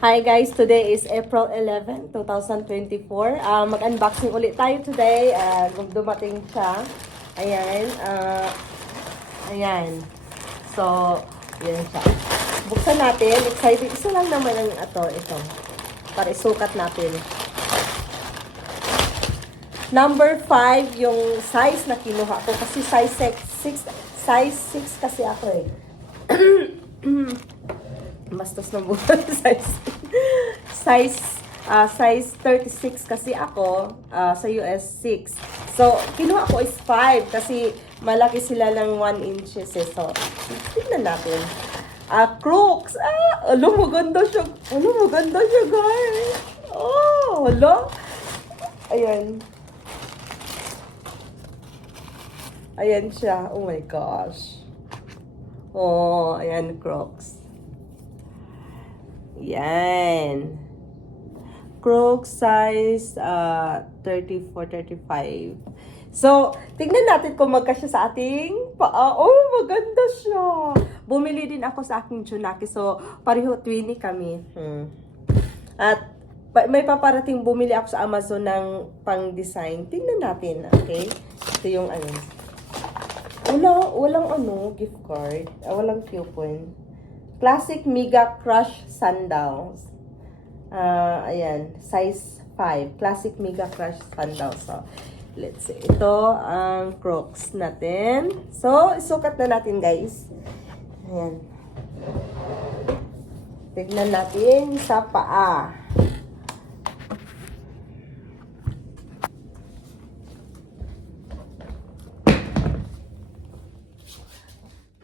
Hi guys, today is April 11, 2024. Mag-unboxing ulit tayo today. Dumating siya. Ayan. Ayan. So, yan siya. Buksan natin. Excited. Isa lang naman ang ito. Para isukat natin. Number 5 yung size na kinuha ko. Kasi size 6 kasi ako eh. Bastos na buwan size 36 kasi ako, sa US 6. So, kinuha ko is 5 kasi malaki sila ng 1 inches eh. So, tignan natin. Crooks. Maganda siya. Maganda siya, guys. Ayan. Ayan siya. Oh my gosh. Ayan, Crocs. Yan. Crocs size 34, 35. So, tignan natin kung magkasya sa ating paa. Maganda siya. Bumili din ako sa aking Junaki. So, pareho 20 kami. At may paparating, bumili ako sa Amazon ng pang-design. Tignan natin, okay? Ito yung walang gift card. Walang coupon. Classic Mega Crush Sandals. Ayan, size 5. Classic Mega Crush Sandals. So, let's see. Ito ang Crocs natin. So, isukat na natin, guys. Ayan. Tignan natin sa paa.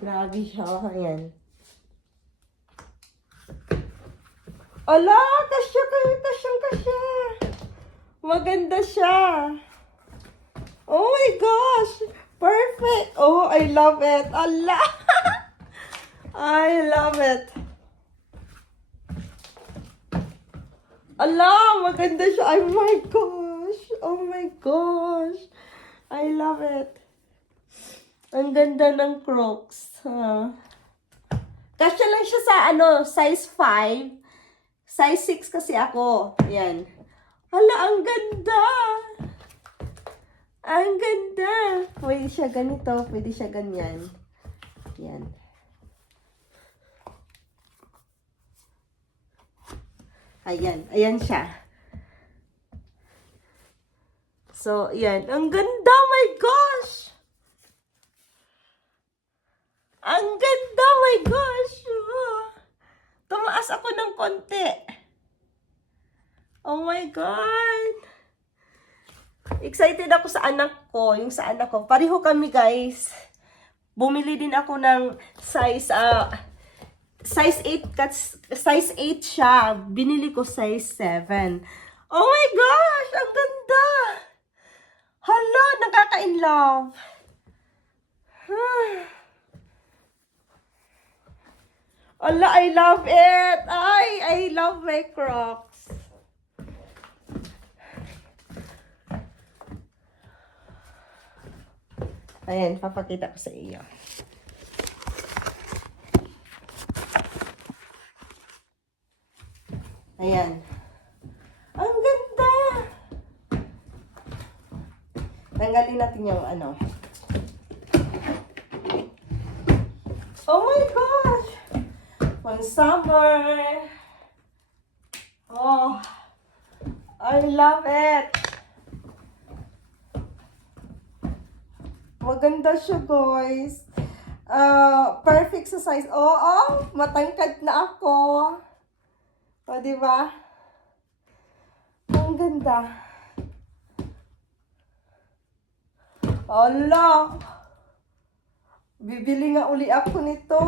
Grabe siya. Ayan. Kasya. Maganda siya. Oh my gosh. Perfect. I love it. I love it. Maganda siya. Oh my gosh. I love it. Ang ganda ng Crocs. Kasya lang siya sa size 5. Size 6 kasi ako. Ayan. Ang ganda. Ang ganda. Pwede siya ganito. Pwede siya ganyan. Ayan. Ayan siya. So, ayan. Ang ganda. My gosh. Ang ganda. My gosh. Tumaas ako ng konti. Oh my God. Excited ako sa anak ko. Yung sa anak ko. Pareho kami, guys. Bumili din ako ng size 8. Size 8 siya. Binili ko size 7. Oh my gosh. Ang ganda. Nakaka-in-love. I love it. I love my Crocs. Ayan, papakita ko sa iyo. Ayan. Ang ganda. Tanggalin natin yung Oh my gosh. Pang summer. I love it. Maganda siya, guys. Perfect sa size. Matangkad na ako. Diba? Ang ganda. Bibili nga uli ako nito.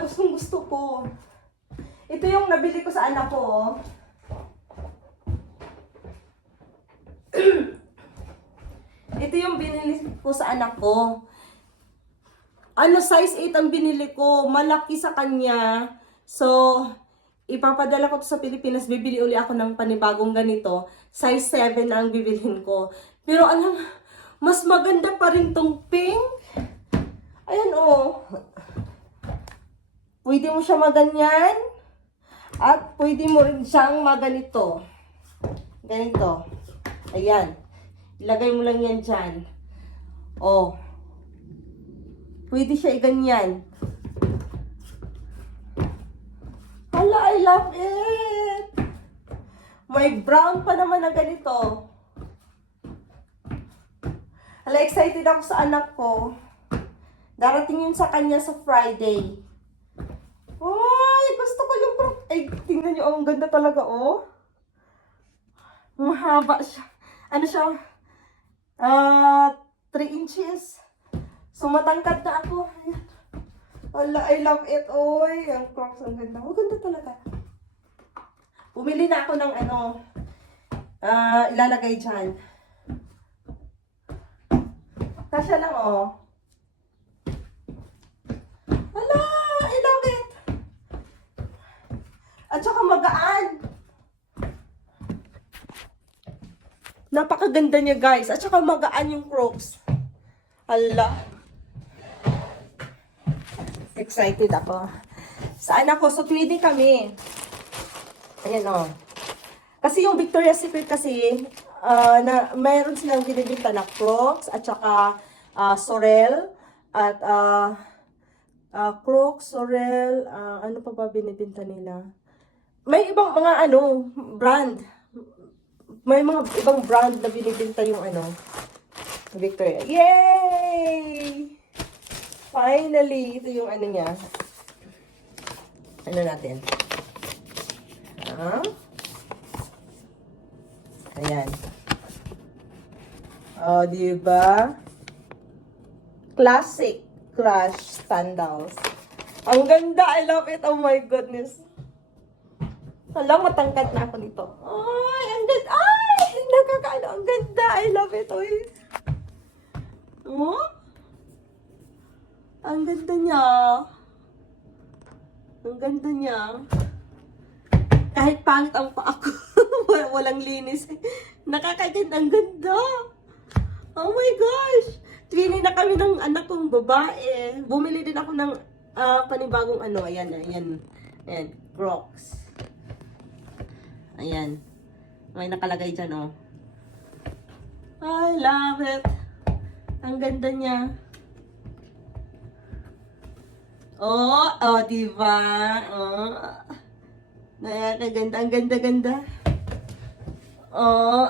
Gustong gusto ko. Ito yung nabili ko sa anak ko. Ito yung binili ko sa anak ko. Size 8 ang binili ko. Malaki sa kanya. So, ipapadala ko to sa Pilipinas. Bibili uli ako ng panibagong ganito. Size 7 ang bibilhin ko. Pero mas maganda pa rin tong pink. Ayan Pwede mo siya maganyan. At pwede mo rin siyang maganito. Ganito. Ayan. Ilagay mo lang yan dyan. Oh. Pwede siya iganyan. Hala, I love it! May brown pa naman na ganito. Hala, excited ako sa anak ko. Darating yun sa kanya sa Friday. Ay, gusto ko yung brown. Ay, tingnan nyo, ang ganda talaga, oh. Mahaba siya. Ano siya? 3 inches. So, matangkad na ako. Ayan. Wala, I love it. Oy, ang Crocs, ang ganda. Ang ganda talaga. Bumili na ako ng ilalagay dyan. Kasya lang, oh. Wala, I love it. At saka magaan. Napakaganda niya, guys. At saka magaan yung Crocs. Hala. Excited ako. Saan ako? So, tweedy kami. Ayan, o. Kasi yung Victoria's Secret kasi, mayroon silang binibinta na Crocs, at saka Sorel, at Crocs, Sorel, ano pa ba binibinta nila? May ibang mga brand. May mga ibang brand na binibinta yung Victoria. Yay! Finally, ito yung niya. Ano natin? Ayan. Oh, diba? Classic Crush sandals. Ang ganda! I love it! Oh my goodness! Alam, matangkad na ako nito. Ay, ang ganda! Ay! Nakakaano, ang ganda! I love it! Oy! Oh? Ang ganda niya. Ang ganda niya. Kahit pangit ang paa ko. Walang linis. Nakakaganda. Ang ganda. Oh my gosh. Twinning na kami ng anak kong babae. Bumili din ako ng panibagong Ayan, ayan. Ayan. Crocs. Ayan. May nakalagay dyan, oh. I love it. Ang ganda niya. Oh, diba? Oh. Nakakaganda. Ang ganda-ganda. Oh.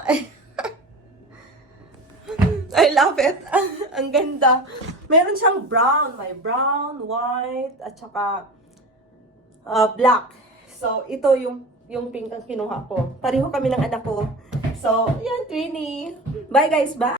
I love it. Ang ganda. Meron siyang brown. May brown, white, at saka black. So, ito yung pink ang kinuha ko. Pareho kami ng anak ko. So, yan, Twinnie. Bye, guys. Bye.